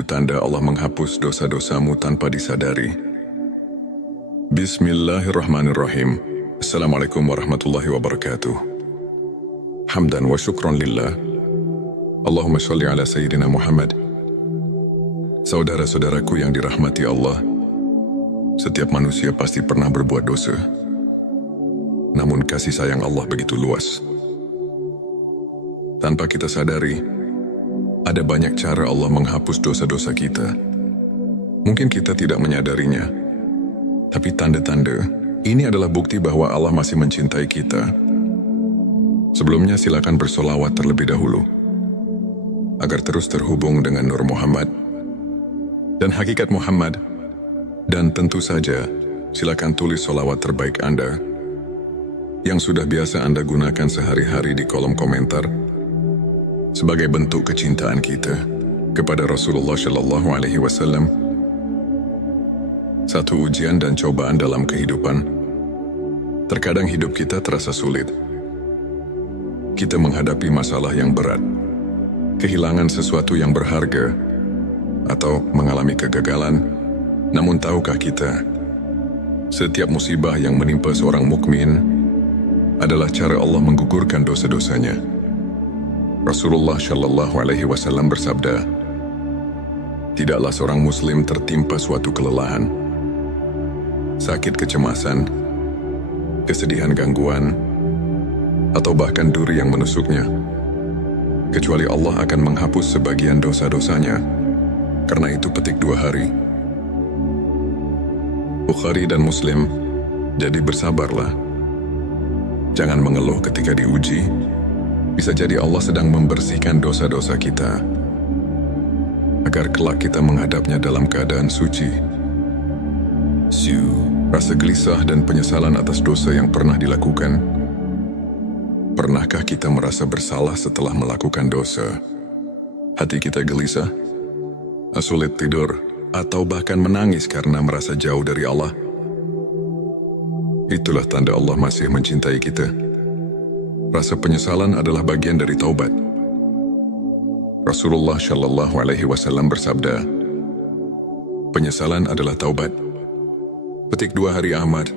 tanda Allah menghapus dosa-dosamu tanpa disadari. Bismillahirrahmanirrahim. Assalamualaikum warahmatullahi wabarakatuh. Hamdan wa syukran lillah. Allahumma sholli ala Sayyidina Muhammad. Saudara-saudaraku yang dirahmati Allah, setiap manusia pasti pernah berbuat dosa. Namun kasih sayang Allah begitu luas. Tanpa kita sadari, ada banyak cara Allah menghapus dosa-dosa kita. Mungkin kita tidak menyadarinya, tapi tanda-tanda ini adalah bukti bahwa Allah masih mencintai kita. Sebelumnya silakan bersolawat terlebih dahulu, agar terus terhubung dengan Nur Muhammad dan hakikat Muhammad. Dan tentu saja, silakan tulis solawat terbaik Anda yang sudah biasa Anda gunakan sehari-hari di kolom komentar sebagai bentuk kecintaan kita kepada Rasulullah Shallallahu Alaihi Wasallam. Satu ujian dan cobaan dalam kehidupan. Terkadang hidup kita terasa sulit. Kita menghadapi masalah yang berat, kehilangan sesuatu yang berharga, atau mengalami kegagalan. Namun tahukah kita, setiap musibah yang menimpa seorang mukmin adalah cara Allah menggugurkan dosa-dosanya. Rasulullah Shallallahu Alaihi Wasallam bersabda, tidaklah seorang muslim tertimpa suatu kelelahan, sakit kecemasan, kesedihan gangguan, atau bahkan duri yang menusuknya, kecuali Allah akan menghapus sebagian dosa-dosanya. Karena itu petik 2 hari. Bukhari dan Muslim, jadi bersabarlah. Jangan mengeluh ketika diuji. Bisa jadi Allah sedang membersihkan dosa-dosa kita, agar kelak kita menghadapnya dalam keadaan suci. Rasa gelisah dan penyesalan atas dosa yang pernah dilakukan. Pernahkah kita merasa bersalah setelah melakukan dosa? Hati kita gelisah, sulit tidur, atau bahkan menangis karena merasa jauh dari Allah. Itulah tanda Allah masih mencintai kita. Rasa penyesalan adalah bagian dari taubat. Rasulullah Shallallahu Alaihi Wasallam bersabda, penyesalan adalah taubat. Petik 2 hari Ahmad.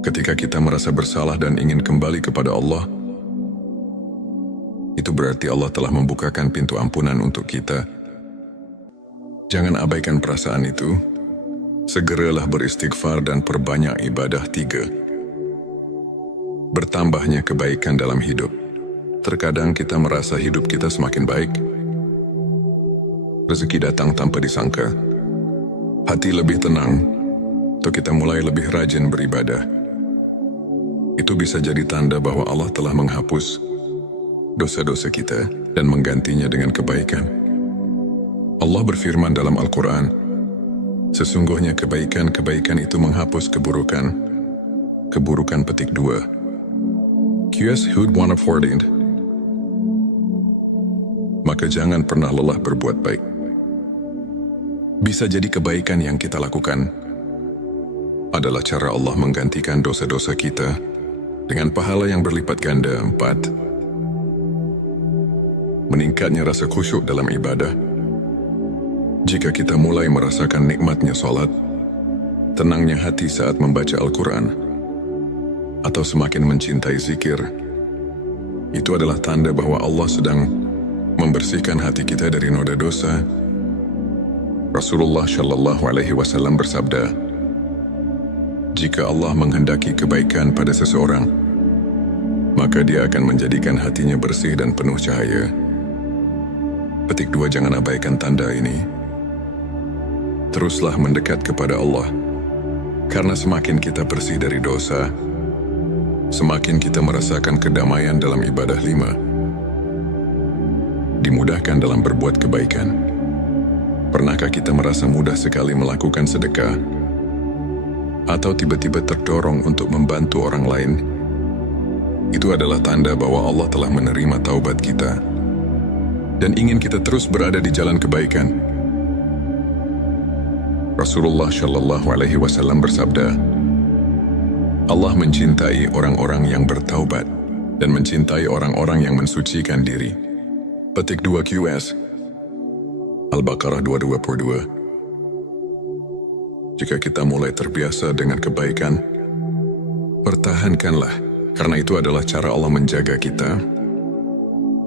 Ketika kita merasa bersalah dan ingin kembali kepada Allah, itu berarti Allah telah membukakan pintu ampunan untuk kita. Jangan abaikan perasaan itu. Segeralah beristighfar dan perbanyak ibadah. 3. Bertambahnya kebaikan dalam hidup. Terkadang kita merasa hidup kita semakin baik. Rezeki datang tanpa disangka. Hati lebih tenang, atau kita mulai lebih rajin beribadah. Itu bisa jadi tanda bahwa Allah telah menghapus dosa-dosa kita dan menggantinya dengan kebaikan. Allah berfirman dalam Al-Quran, sesungguhnya kebaikan-kebaikan itu menghapus keburukan. Keburukan petik 2. QS Hud 114. Maka jangan pernah lelah berbuat baik. Bisa jadi kebaikan yang kita lakukan adalah cara Allah menggantikan dosa-dosa kita dengan pahala yang berlipat ganda. 4. Meningkatnya rasa khusyuk dalam ibadah. Jika kita mulai merasakan nikmatnya salat, tenangnya hati saat membaca Al-Quran, atau semakin mencintai zikir, itu adalah tanda bahwa Allah sedang membersihkan hati kita dari noda dosa. Rasulullah Shallallahu Alaihi Wasallam bersabda, jika Allah menghendaki kebaikan pada seseorang, maka Dia akan menjadikan hatinya bersih dan penuh cahaya. Petik 2. Jangan abaikan tanda ini. Teruslah mendekat kepada Allah, karena semakin kita bersih dari dosa, semakin kita merasakan kedamaian dalam ibadah. 5. Dimudahkan dalam berbuat kebaikan. Pernahkah kita merasa mudah sekali melakukan sedekah, atau tiba-tiba terdorong untuk membantu orang lain? Itu adalah tanda bahwa Allah telah menerima taubat kita dan ingin kita terus berada di jalan kebaikan. Rasulullah Shallallahu Alaihi Wasallam bersabda, Allah mencintai orang-orang yang bertaubat dan mencintai orang-orang yang mensucikan diri. Petik 2 QS. Al-Baqarah 222. Jika kita mulai terbiasa dengan kebaikan, pertahankanlah, karena itu adalah cara Allah menjaga kita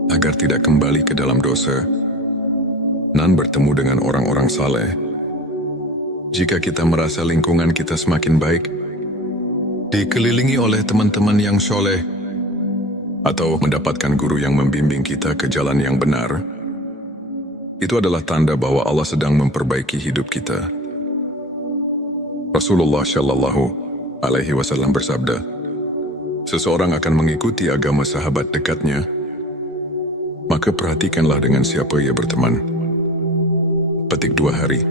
agar tidak kembali ke dalam dosa dan bertemu dengan orang-orang saleh. Jika kita merasa lingkungan kita semakin baik, dikelilingi oleh teman-teman yang soleh, atau mendapatkan guru yang membimbing kita ke jalan yang benar, itu adalah tanda bahwa Allah sedang memperbaiki hidup kita. Rasulullah Shallallahu Alaihi Wasallam bersabda, seseorang akan mengikuti agama sahabat dekatnya, maka perhatikanlah dengan siapa ia berteman. Petik 2 hari.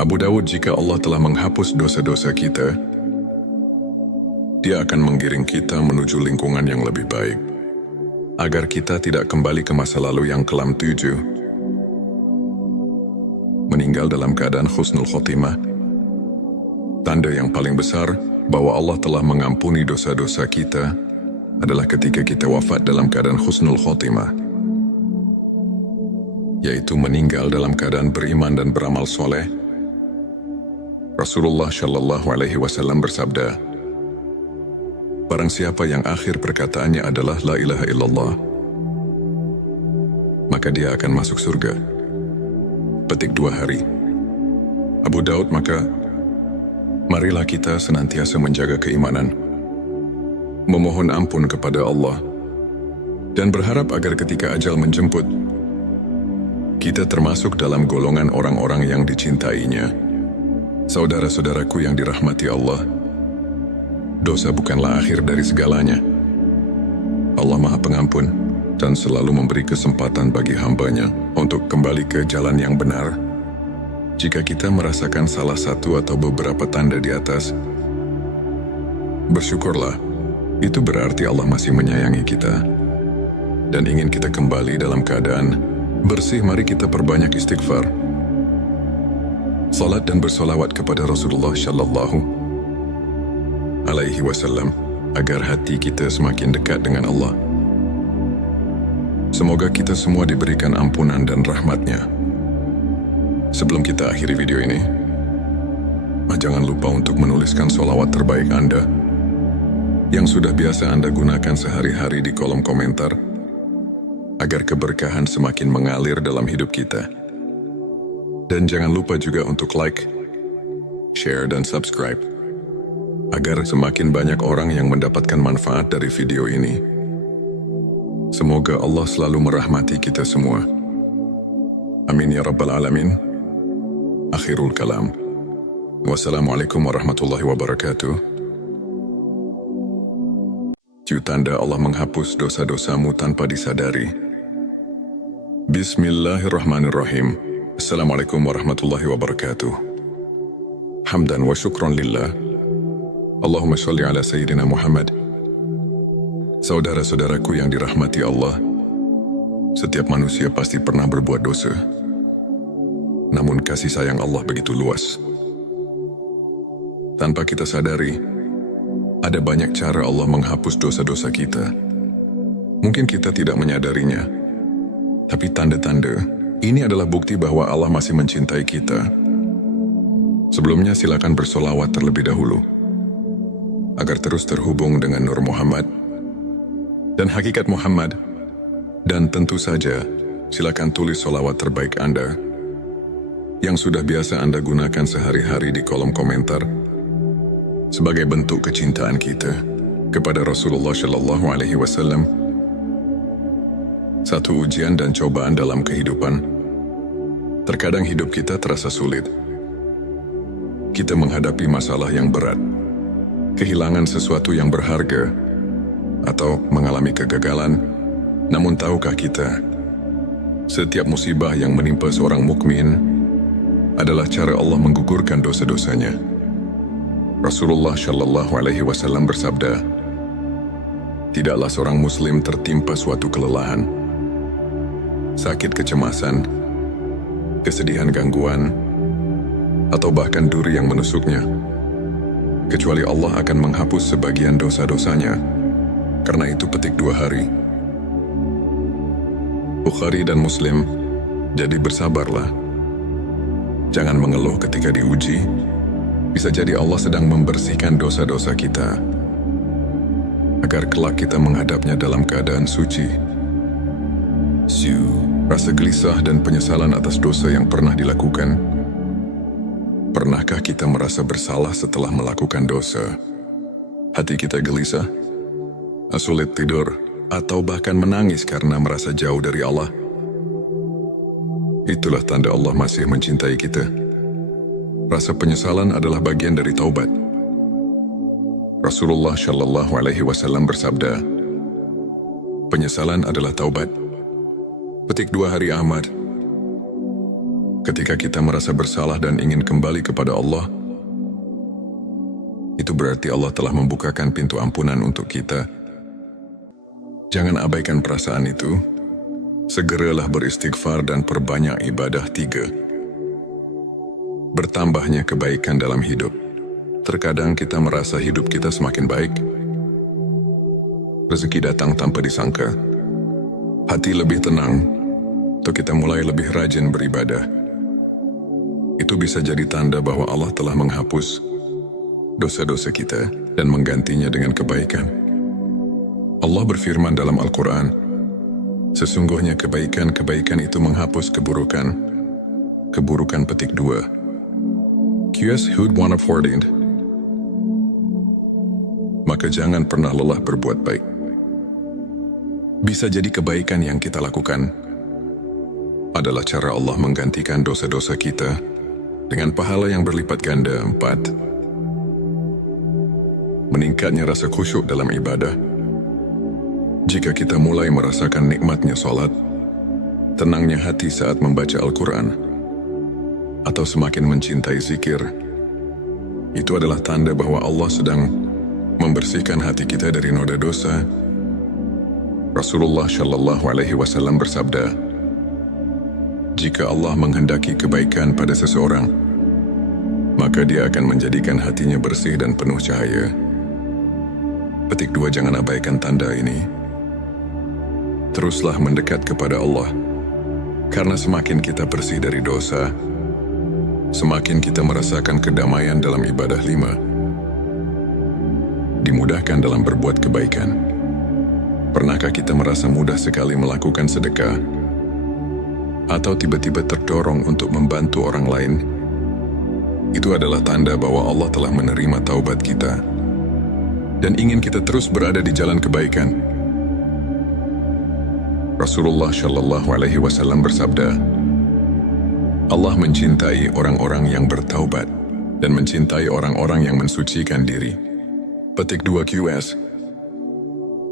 Abu Dawud, jika Allah telah menghapus dosa-dosa kita, Dia akan menggiring kita menuju lingkungan yang lebih baik, agar kita tidak kembali ke masa lalu yang kelam 7, meninggal dalam keadaan husnul khotimah. Tanda yang paling besar bahwa Allah telah mengampuni dosa-dosa kita adalah ketika kita wafat dalam keadaan husnul khotimah, yaitu meninggal dalam keadaan beriman dan beramal soleh. Rasulullah Shallallahu Alaihi Wasallam bersabda, barang siapa yang akhir perkataannya adalah La ilaha illallah, maka dia akan masuk surga. Petik 2 hari. Abu Daud, maka marilah kita senantiasa menjaga keimanan, memohon ampun kepada Allah, dan berharap agar ketika ajal menjemput, kita termasuk dalam golongan orang-orang yang dicintainya. Saudara-saudaraku yang dirahmati Allah, dosa bukanlah akhir dari segalanya. Allah Maha Pengampun dan selalu memberi kesempatan bagi hambanya untuk kembali ke jalan yang benar. Jika kita merasakan salah satu atau beberapa tanda di atas, bersyukurlah. Itu berarti Allah masih menyayangi kita dan ingin kita kembali dalam keadaan bersih. Mari kita perbanyak istighfar, salat dan bersolawat kepada Rasulullah Shallallahu Alaihi Wasallam agar hati kita semakin dekat dengan Allah. Semoga kita semua diberikan ampunan dan rahmat-Nya. Sebelum kita akhiri video ini, jangan lupa untuk menuliskan sholawat terbaik Anda yang sudah biasa Anda gunakan sehari-hari di kolom komentar, agar keberkahan semakin mengalir dalam hidup kita. Dan jangan lupa juga untuk like, share, dan subscribe, agar semakin banyak orang yang mendapatkan manfaat dari video ini. Semoga Allah selalu merahmati kita semua. Amin ya Rabbal Alamin. Akhirul kalam. Wassalamualaikum warahmatullahi wabarakatuh. Tanda Allah menghapus dosa-dosamu tanpa disadari. Bismillahirrahmanirrahim. Assalamualaikum warahmatullahi wabarakatuh. Hamdan wa syukran lillah. Allahumma sholli ala Sayyidina Muhammad. Saudara-saudaraku yang dirahmati Allah, setiap manusia pasti pernah berbuat dosa. Namun kasih sayang Allah begitu luas. Tanpa kita sadari, ada banyak cara Allah menghapus dosa-dosa kita. Mungkin kita tidak menyadarinya, tapi tanda-tanda ini adalah bukti bahwa Allah masih mencintai kita. Sebelumnya silakan bersolawat terlebih dahulu, agar terus terhubung dengan Nur Muhammad dan hakikat Muhammad. Dan tentu saja, silakan tulis solawat terbaik Anda yang sudah biasa Anda gunakan sehari-hari di kolom komentar, sebagai bentuk kecintaan kita kepada Rasulullah Shallallahu Alaihi Wasallam. Satu ujian dan cobaan dalam kehidupan. Terkadang hidup kita terasa sulit. Kita menghadapi masalah yang berat, kehilangan sesuatu yang berharga, atau mengalami kegagalan. Namun tahukah kita, setiap musibah yang menimpa seorang mukmin adalah cara Allah menggugurkan dosa-dosanya. Rasulullah Shallallahu Alaihi Wasallam bersabda, tidaklah seorang muslim tertimpa suatu kelelahan, sakit, kecemasan, kesedihan, gangguan, atau bahkan duri yang menusuknya, kecuali Allah akan menghapus sebagian dosa-dosanya. Karena itu petik 2 hari. Bukhari dan Muslim Jadi bersabarlah. Jangan mengeluh ketika diuji. Bisa jadi Allah sedang membersihkan dosa-dosa kita, agar kelak kita menghadapnya dalam keadaan suci. Rasa gelisah dan penyesalan atas dosa yang pernah dilakukan. Pernahkah kita merasa bersalah setelah melakukan dosa? Hati kita gelisah, sulit tidur, atau bahkan menangis karena merasa jauh dari Allah. Itulah tanda Allah masih mencintai kita. Rasa penyesalan adalah bagian dari taubat. Rasulullah Shallallahu Alaihi Wasallam bersabda, penyesalan adalah taubat. Petik 2 Hari Ahmad. Ketika kita merasa bersalah dan ingin kembali kepada Allah, itu berarti Allah telah membukakan pintu ampunan untuk kita. Jangan abaikan perasaan itu. Segeralah beristighfar dan perbanyak ibadah. 3. Bertambahnya kebaikan dalam hidup. Terkadang kita merasa hidup kita semakin baik. Rezeki datang tanpa disangka. Hati lebih tenang, atau kita mulai lebih rajin beribadah. Itu bisa jadi tanda bahwa Allah telah menghapus dosa-dosa kita dan menggantinya dengan kebaikan. Allah berfirman dalam Al-Quran, sesungguhnya kebaikan-kebaikan itu menghapus keburukan. Keburukan petik 2. QS Hud 114. Maka jangan pernah lelah berbuat baik. Bisa jadi kebaikan yang kita lakukan adalah cara Allah menggantikan dosa-dosa kita dengan pahala yang berlipat ganda. 4. Meningkatnya rasa khusyuk dalam ibadah. Jika kita mulai merasakan nikmatnya salat, tenangnya hati saat membaca Al-Quran, atau semakin mencintai zikir, itu adalah tanda bahwa Allah sedang membersihkan hati kita dari noda dosa. Rasulullah Shallallahu Alaihi Wasallam bersabda, jika Allah menghendaki kebaikan pada seseorang, maka Dia akan menjadikan hatinya bersih dan penuh cahaya. Petik 2. Jangan abaikan tanda ini. Teruslah mendekat kepada Allah, karena semakin kita bersih dari dosa, semakin kita merasakan kedamaian dalam ibadah. 5. Dimudahkan dalam berbuat kebaikan. Pernahkah kita merasa mudah sekali melakukan sedekah, atau tiba-tiba terdorong untuk membantu orang lain? Itu adalah tanda bahwa Allah telah menerima taubat kita dan ingin kita terus berada di jalan kebaikan. Rasulullah Shallallahu Alaihi Wasallam bersabda, Allah mencintai orang-orang yang bertaubat dan mencintai orang-orang yang mensucikan diri. Petik 2 QS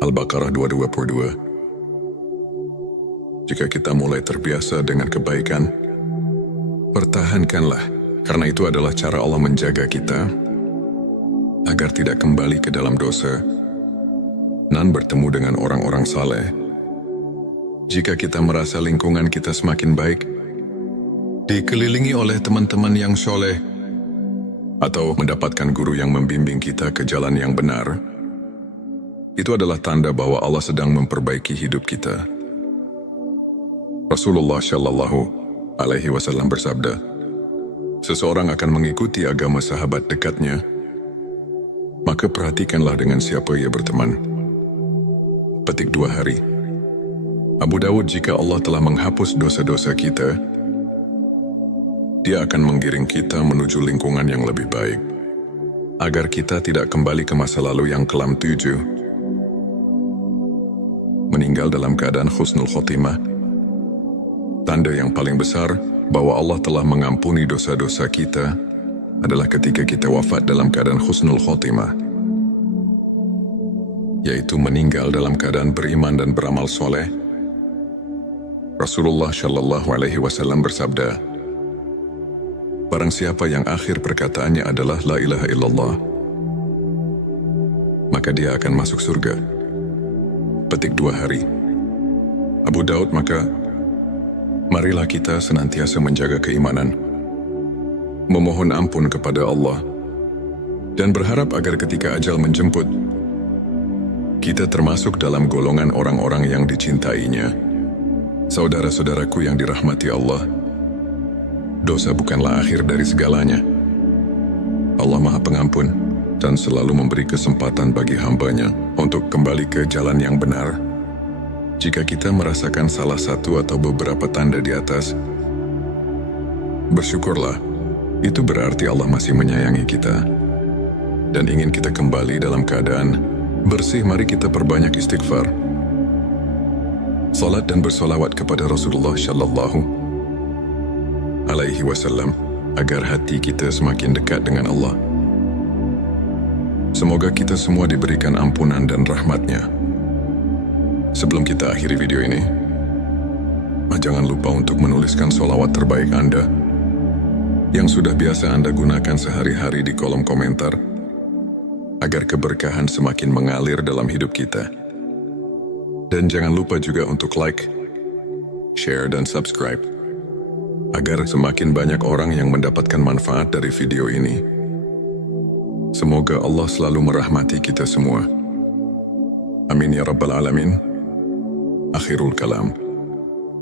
Al-Baqarah 222. Jika kita mulai terbiasa dengan kebaikan, pertahankanlah, karena itu adalah cara Allah menjaga kita agar tidak kembali ke dalam dosa dan bertemu dengan orang-orang saleh. Jika kita merasa lingkungan kita semakin baik, dikelilingi oleh teman-teman yang soleh, atau mendapatkan guru yang membimbing kita ke jalan yang benar, itu adalah tanda bahwa Allah sedang memperbaiki hidup kita. Rasulullah Shallallahu Alaihi Wasallam bersabda, seseorang akan mengikuti agama sahabat dekatnya, maka perhatikanlah dengan siapa ia berteman. Petik 2 Hari. Abu Dawud, jika Allah telah menghapus dosa-dosa kita, Dia akan menggiring kita menuju lingkungan yang lebih baik, agar kita tidak kembali ke masa lalu yang kelam. 7. Meninggal dalam keadaan husnul khotimah. Tanda yang paling besar bahwa Allah telah mengampuni dosa-dosa kita adalah ketika kita wafat dalam keadaan husnul khotimah, yaitu meninggal dalam keadaan beriman dan beramal soleh. Rasulullah Shallallahu Alaihi Wasallam bersabda, barang siapa yang akhir perkataannya adalah La ilaha illallah, maka dia akan masuk surga. Petik 2 Hari. Abu Daud, maka marilah kita senantiasa menjaga keimanan, memohon ampun kepada Allah, dan berharap agar ketika ajal menjemput, kita termasuk dalam golongan orang-orang yang dicintainya. Saudara-saudaraku yang dirahmati Allah, dosa bukanlah akhir dari segalanya. Allah Maha Pengampun dan selalu memberi kesempatan bagi hamba-Nya untuk kembali ke jalan yang benar. Jika kita merasakan salah satu atau beberapa tanda di atas, bersyukurlah. Itu berarti Allah masih menyayangi kita dan ingin kita kembali dalam keadaan bersih. Mari kita perbanyak istighfar, salat dan bersolawat kepada Rasulullah Shallallahu Alaihi Wasallam agar hati kita semakin dekat dengan Allah. Semoga kita semua diberikan ampunan dan rahmat-Nya. Sebelum kita akhiri video ini, jangan lupa untuk menuliskan solawat terbaik Anda yang sudah biasa Anda gunakan sehari-hari di kolom komentar, agar keberkahan semakin mengalir dalam hidup kita. Dan jangan lupa juga untuk like, share, dan subscribe, agar semakin banyak orang yang mendapatkan manfaat dari video ini. Semoga Allah selalu merahmati kita semua. Amin ya Rabbal Alamin. Akhirul kalam.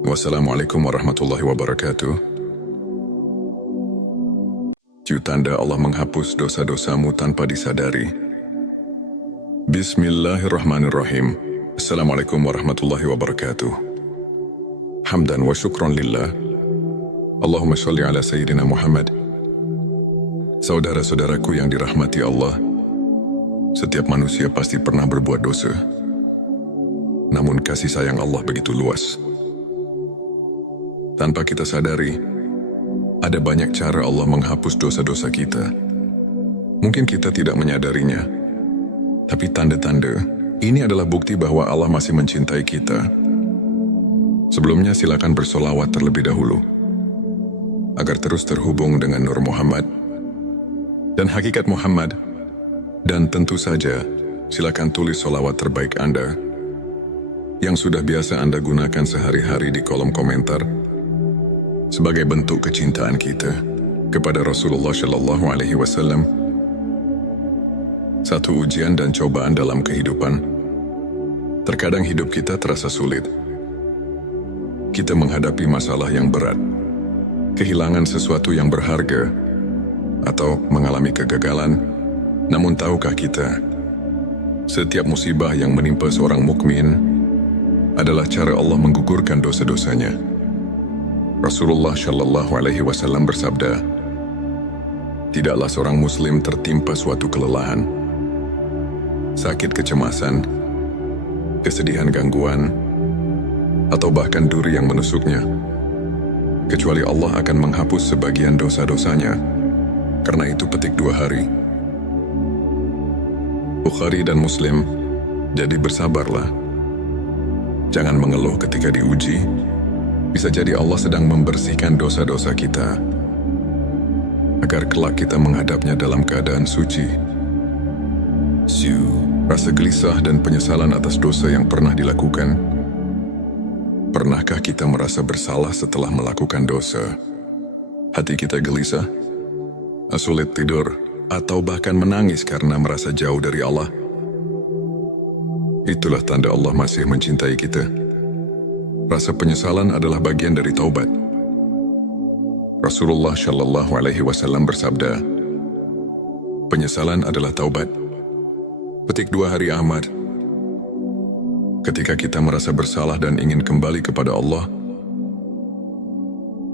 Wassalamualaikum warahmatullahi wabarakatuh. Tanda Allah menghapus dosa-dosamu tanpa disadari. Bismillahirrahmanirrahim. Assalamualaikum warahmatullahi wabarakatuh. Hamdan wa syukran lillah. Allahumma sholli ala Sayyidina Muhammad. Saudara-saudaraku yang dirahmati Allah, setiap manusia pasti pernah berbuat dosa. Namun kasih sayang Allah begitu luas. Tanpa kita sadari, ada banyak cara Allah menghapus dosa-dosa kita. Mungkin kita tidak menyadarinya, tapi tanda-tanda ini adalah bukti bahwa Allah masih mencintai kita. Sebelumnya silakan bersolawat terlebih dahulu, agar terus terhubung dengan Nur Muhammad dan hakikat Muhammad. Dan tentu saja, silakan tulis solawat terbaik Anda yang sudah biasa Anda gunakan sehari-hari di kolom komentar, sebagai bentuk kecintaan kita kepada Rasulullah Shallallahu Alaihi Wasallam. Satu ujian dan cobaan dalam kehidupan. Terkadang hidup kita terasa sulit. Kita menghadapi masalah yang berat, kehilangan sesuatu yang berharga, atau mengalami kegagalan. Namun tahukah kita, setiap musibah yang menimpa seorang mukmin adalah cara Allah menggugurkan dosa-dosanya. Rasulullah Shallallahu Alaihi Wasallam bersabda, tidaklah seorang muslim tertimpa suatu kelelahan, sakit kecemasan, kesedihan gangguan, atau bahkan duri yang menusuknya, kecuali Allah akan menghapus sebagian dosa-dosanya. Karena itu petik 2 hari. Bukhari dan Muslim. Jadi bersabarlah. Jangan mengeluh ketika diuji. Bisa jadi Allah sedang membersihkan dosa-dosa kita, agar kelak kita menghadapnya dalam keadaan suci. Rasa gelisah dan penyesalan atas dosa yang pernah dilakukan. Pernahkah kita merasa bersalah setelah melakukan dosa? Hati kita gelisah, sulit tidur, atau bahkan menangis karena merasa jauh dari Allah. Itulah tanda Allah masih mencintai kita. Rasa penyesalan adalah bagian dari taubat. Rasulullah Shallallahu Alaihi Wasallam bersabda, penyesalan adalah taubat. Petik 2 hari Ahmad. Ketika kita merasa bersalah dan ingin kembali kepada Allah,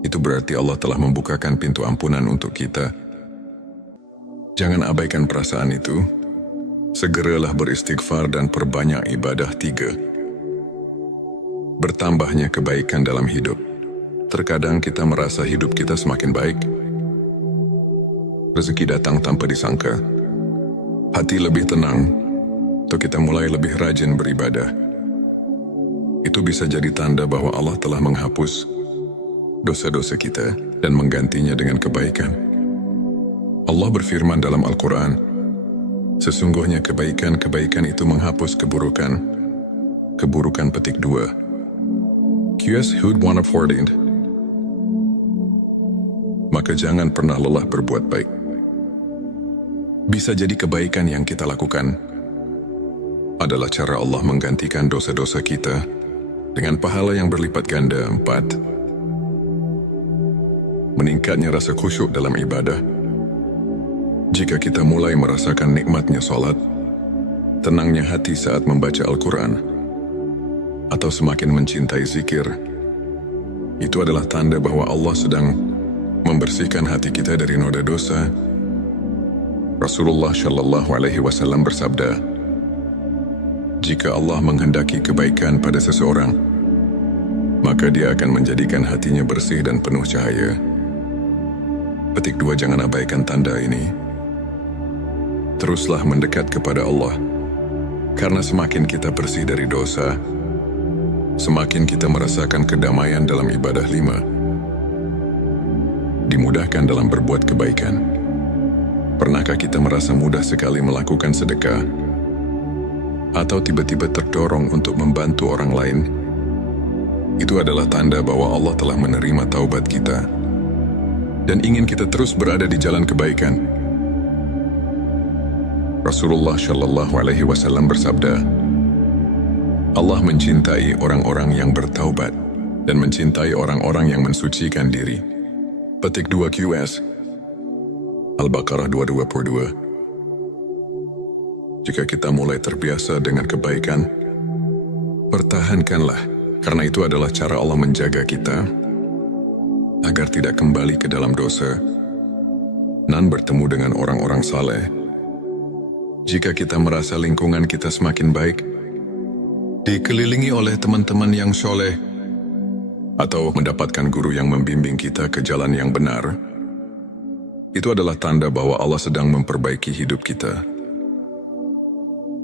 itu berarti Allah telah membukakan pintu ampunan untuk kita. Jangan abaikan perasaan itu. Segeralah beristighfar dan perbanyak ibadah. 3. Bertambahnya kebaikan dalam hidup. Terkadang kita merasa hidup kita semakin baik. Rezeki datang tanpa disangka. Hati lebih tenang, atau kita mulai lebih rajin beribadah. Itu bisa jadi tanda bahwa Allah telah menghapus dosa-dosa kita dan menggantinya dengan kebaikan. Allah berfirman dalam Al-Quran, sesungguhnya kebaikan-kebaikan itu menghapus keburukan. Keburukan petik 2. QS Hud 114. Maka jangan pernah lelah berbuat baik. Bisa jadi kebaikan yang kita lakukan adalah cara Allah menggantikan dosa-dosa kita dengan pahala yang berlipat ganda. 4. Meningkatnya rasa khusyuk dalam ibadah. Jika kita mulai merasakan nikmatnya solat, tenangnya hati saat membaca Al-Quran, atau semakin mencintai zikir, itu adalah tanda bahwa Allah sedang membersihkan hati kita dari noda dosa. Rasulullah Shallallahu Alaihi Wasallam bersabda, jika Allah menghendaki kebaikan pada seseorang, maka Dia akan menjadikan hatinya bersih dan penuh cahaya. Petik 2. Jangan abaikan tanda ini. Teruslah mendekat kepada Allah, karena semakin kita bersih dari dosa, semakin kita merasakan kedamaian dalam ibadah. 5. Dimudahkan dalam berbuat kebaikan. Pernahkah kita merasa mudah sekali melakukan sedekah, atau tiba-tiba terdorong untuk membantu orang lain? Itu adalah tanda bahwa Allah telah menerima taubat kita dan ingin kita terus berada di jalan kebaikan. Rasulullah Shallallahu Alaihi Wasallam bersabda, Allah mencintai orang-orang yang bertaubat dan mencintai orang-orang yang mensucikan diri. Petik 2 QS Al-Baqarah 222. Jika kita mulai terbiasa dengan kebaikan, pertahankanlah, karena itu adalah cara Allah menjaga kita agar tidak kembali ke dalam dosa dan bertemu dengan orang-orang saleh. Jika kita merasa lingkungan kita semakin baik, dikelilingi oleh teman-teman yang soleh, atau mendapatkan guru yang membimbing kita ke jalan yang benar, itu adalah tanda bahwa Allah sedang memperbaiki hidup kita.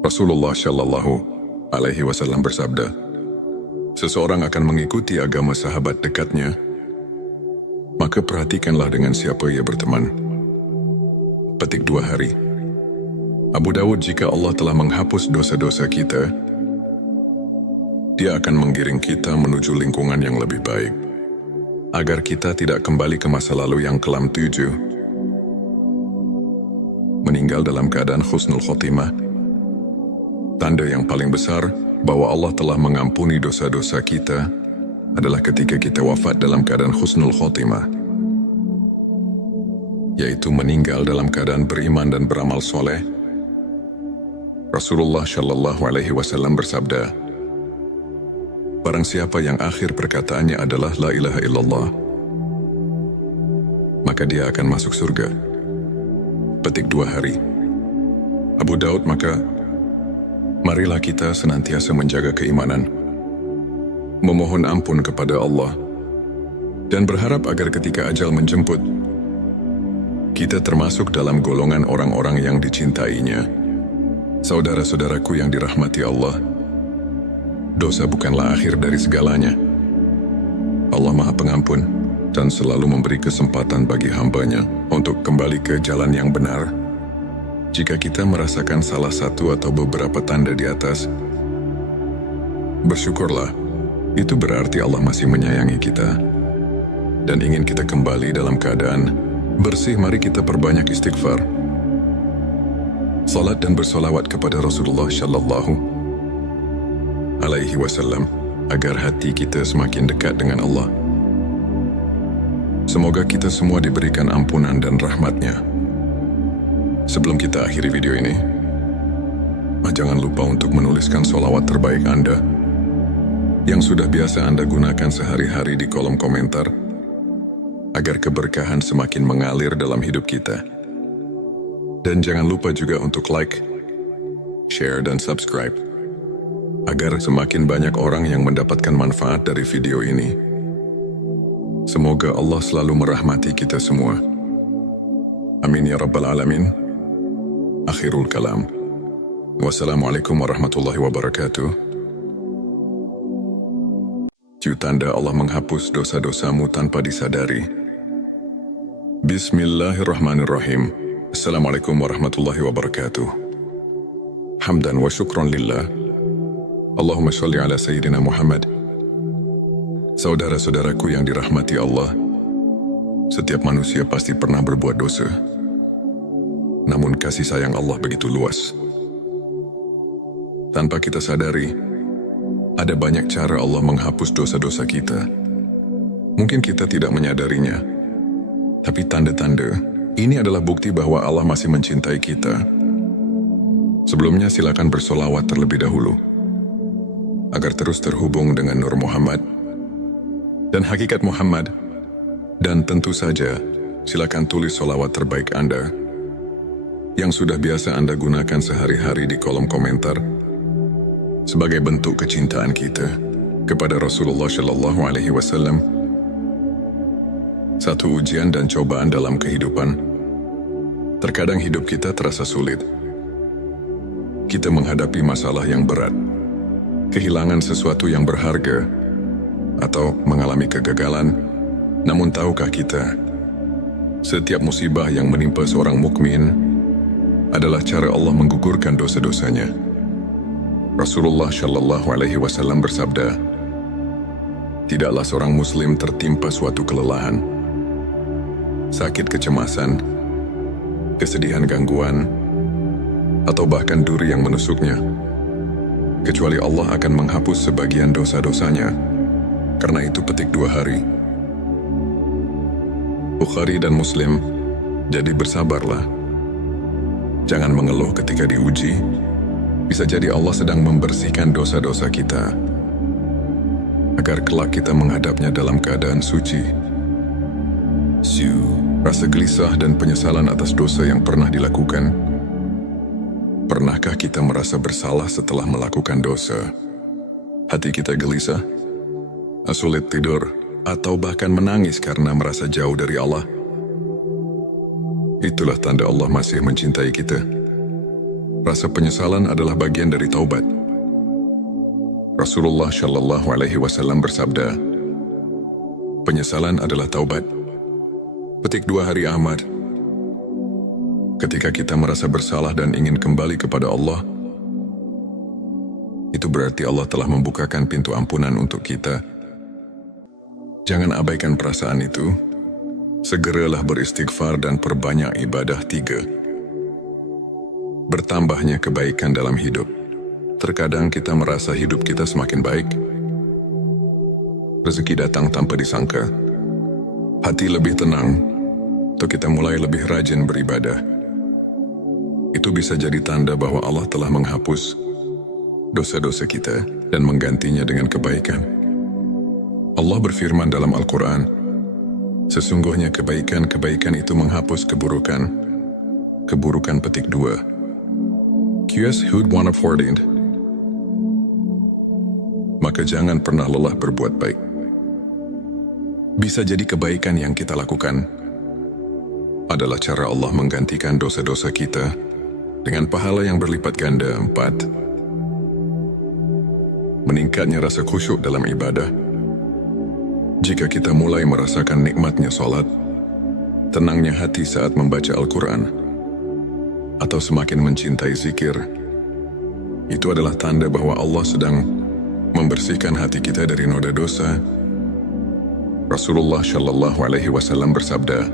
Rasulullah Shallallahu Alaihi Wasallam bersabda, seseorang akan mengikuti agama sahabat dekatnya, maka perhatikanlah dengan siapa ia berteman. Petik 2 hari. Abu Dawud, jika Allah telah menghapus dosa-dosa kita, Dia akan menggiring kita menuju lingkungan yang lebih baik, agar kita tidak kembali ke masa lalu yang kelam. 7. Meninggal dalam keadaan husnul khotimah. Tanda yang paling besar bahwa Allah telah mengampuni dosa-dosa kita adalah ketika kita wafat dalam keadaan husnul khotimah, yaitu meninggal dalam keadaan beriman dan beramal soleh. Rasulullah Shallallahu Alaihi Wasallam bersabda, barang siapa yang akhir perkataannya adalah la ilaha illallah, maka dia akan masuk surga. Petik 2 hari. Abu Daud, maka marilah kita senantiasa menjaga keimanan, memohon ampun kepada Allah, dan berharap agar ketika ajal menjemput, kita termasuk dalam golongan orang-orang yang dicintainya. Saudara-saudaraku yang dirahmati Allah, dosa bukanlah akhir dari segalanya. Allah Maha Pengampun dan selalu memberi kesempatan bagi hamba-Nya untuk kembali ke jalan yang benar. Jika kita merasakan salah satu atau beberapa tanda di atas, bersyukurlah. Itu berarti Allah masih menyayangi kita dan ingin kita kembali dalam keadaan bersih. Mari kita perbanyak istighfar, salat dan bersolawat kepada Rasulullah Shallallahu Alaihi Wasallam agar hati kita semakin dekat dengan Allah. Semoga kita semua diberikan ampunan dan rahmat-Nya. Sebelum kita akhiri video ini, jangan lupa untuk menuliskan solawat terbaik Anda yang sudah biasa Anda gunakan sehari-hari di kolom komentar, agar keberkahan semakin mengalir dalam hidup kita. Dan jangan lupa juga untuk like, share, dan subscribe, agar semakin banyak orang yang mendapatkan manfaat dari video ini. Semoga Allah selalu merahmati kita semua. Amin ya Rabbal Alamin. Akhirul kalam. Wassalamualaikum warahmatullahi wabarakatuh. Tanda Allah menghapus dosa-dosamu tanpa disadari. Bismillahirrahmanirrahim. Assalamualaikum warahmatullahi wabarakatuh. Hamdan wa syukran lillah. Allahumma sholli ala Sayyidina Muhammad. Saudara-saudaraku yang dirahmati Allah, setiap manusia pasti pernah berbuat dosa. Namun kasih sayang Allah begitu luas. Tanpa kita sadari, Ada banyak cara Allah menghapus dosa-dosa kita. Mungkin kita tidak menyadarinya, tapi tanda-tanda ini adalah bukti bahwa Allah masih mencintai kita. Sebelumnya silakan bersolawat terlebih dahulu, agar terus terhubung dengan Nur Muhammad dan hakikat Muhammad. Dan tentu saja, silakan tulis solawat terbaik Anda yang sudah biasa Anda gunakan sehari-hari di kolom komentar sebagai bentuk kecintaan kita kepada Rasulullah Shallallahu Alaihi Wasallam. Satu ujian dan cobaan dalam kehidupan. Terkadang hidup kita terasa sulit. Kita menghadapi masalah yang berat, kehilangan sesuatu yang berharga, atau mengalami kegagalan. Namun tahukah kita, setiap musibah yang menimpa seorang mukmin adalah cara Allah menggugurkan dosa-dosanya. Rasulullah Shallallahu Alaihi Wasallam bersabda, tidaklah seorang muslim tertimpa suatu kelelahan, sakit kecemasan, kesedihan gangguan, atau bahkan duri yang menusuknya, kecuali Allah akan menghapus sebagian dosa-dosanya. Karena itu petik 2 hari. Bukhari dan Muslim, jadi bersabarlah. Jangan mengeluh ketika diuji. Bisa jadi Allah sedang membersihkan dosa-dosa kita, agar kelak kita menghadapnya dalam keadaan suci. Rasa gelisah dan penyesalan atas dosa yang pernah dilakukan. Pernahkah kita merasa bersalah setelah melakukan dosa? Hati kita gelisah, sulit tidur, atau bahkan menangis karena merasa jauh dari Allah. Itulah tanda Allah masih mencintai kita. Rasa penyesalan adalah bagian dari taubat. Rasulullah Shallallahu Alaihi Wasallam bersabda, penyesalan adalah taubat. Petik 2 hari Ahmad. Ketika kita merasa bersalah dan ingin kembali kepada Allah, itu berarti Allah telah membukakan pintu ampunan untuk kita. Jangan abaikan perasaan itu. Segeralah beristighfar dan perbanyak ibadah. 3. Bertambahnya kebaikan dalam hidup. Terkadang kita merasa hidup kita semakin baik. Rezeki datang tanpa disangka. Hati lebih tenang, atau kita mulai lebih rajin beribadah. Itu bisa jadi tanda bahwa Allah telah menghapus dosa-dosa kita dan menggantinya dengan kebaikan. Allah berfirman dalam Al-Quran, sesungguhnya kebaikan-kebaikan itu menghapus keburukan. Keburukan petik 2. QS Hud 114. Maka jangan pernah lelah berbuat baik. Bisa jadi kebaikan yang kita lakukan adalah cara Allah menggantikan dosa-dosa kita dengan pahala yang berlipat ganda. 4. Meningkatnya rasa khusyuk dalam ibadah. Jika kita mulai merasakan nikmatnya sholat, tenangnya hati saat membaca Al-Quran, atau semakin mencintai zikir, itu adalah tanda bahwa Allah sedang membersihkan hati kita dari noda dosa. Rasulullah Shallallahu Alaihi Wasallam bersabda,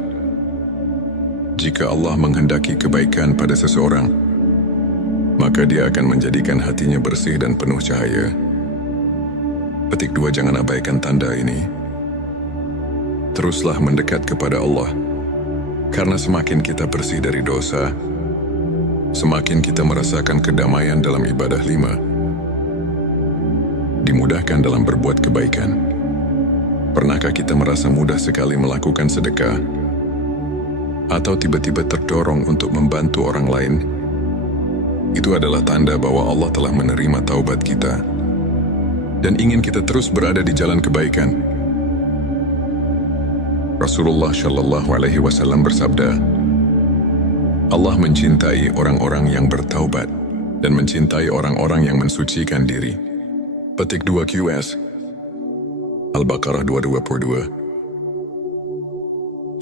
jika Allah menghendaki kebaikan pada seseorang, maka Dia akan menjadikan hatinya bersih dan penuh cahaya. Petik 2. Jangan abaikan tanda ini. Teruslah mendekat kepada Allah, karena semakin kita bersih dari dosa, semakin kita merasakan kedamaian dalam ibadah. 5. Dimudahkan dalam berbuat kebaikan. Pernahkah kita merasa mudah sekali melakukan sedekah, atau tiba-tiba terdorong untuk membantu orang lain? Itu adalah tanda bahwa Allah telah menerima taubat kita dan ingin kita terus berada di jalan kebaikan. Rasulullah Shallallahu Alaihi Wasallam bersabda, Allah mencintai orang-orang yang bertaubat dan mencintai orang-orang yang mensucikan diri. Petik 2 QS Al-Baqarah 222.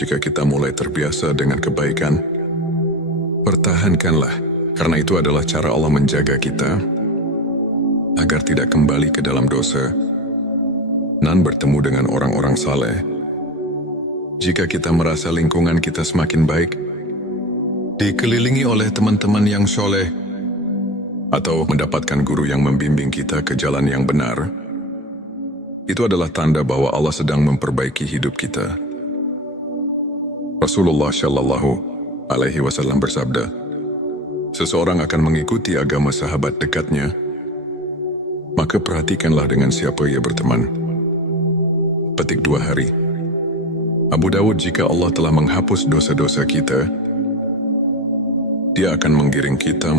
Jika kita mulai terbiasa dengan kebaikan, pertahankanlah, karena itu adalah cara Allah menjaga kita agar tidak kembali ke dalam dosa dan bertemu dengan orang-orang saleh. Jika kita merasa lingkungan kita semakin baik, dikelilingi oleh teman-teman yang soleh, atau mendapatkan guru yang membimbing kita ke jalan yang benar, itu adalah tanda bahwa Allah sedang memperbaiki hidup kita. Rasulullah Shallallahu Alaihi Wasallam bersabda, seseorang akan mengikuti agama sahabat dekatnya, maka perhatikanlah dengan siapa ia berteman. Petik 2 hari. Abu Dawud, jika Allah telah menghapus dosa-dosa kita, Dia akan menggiring kita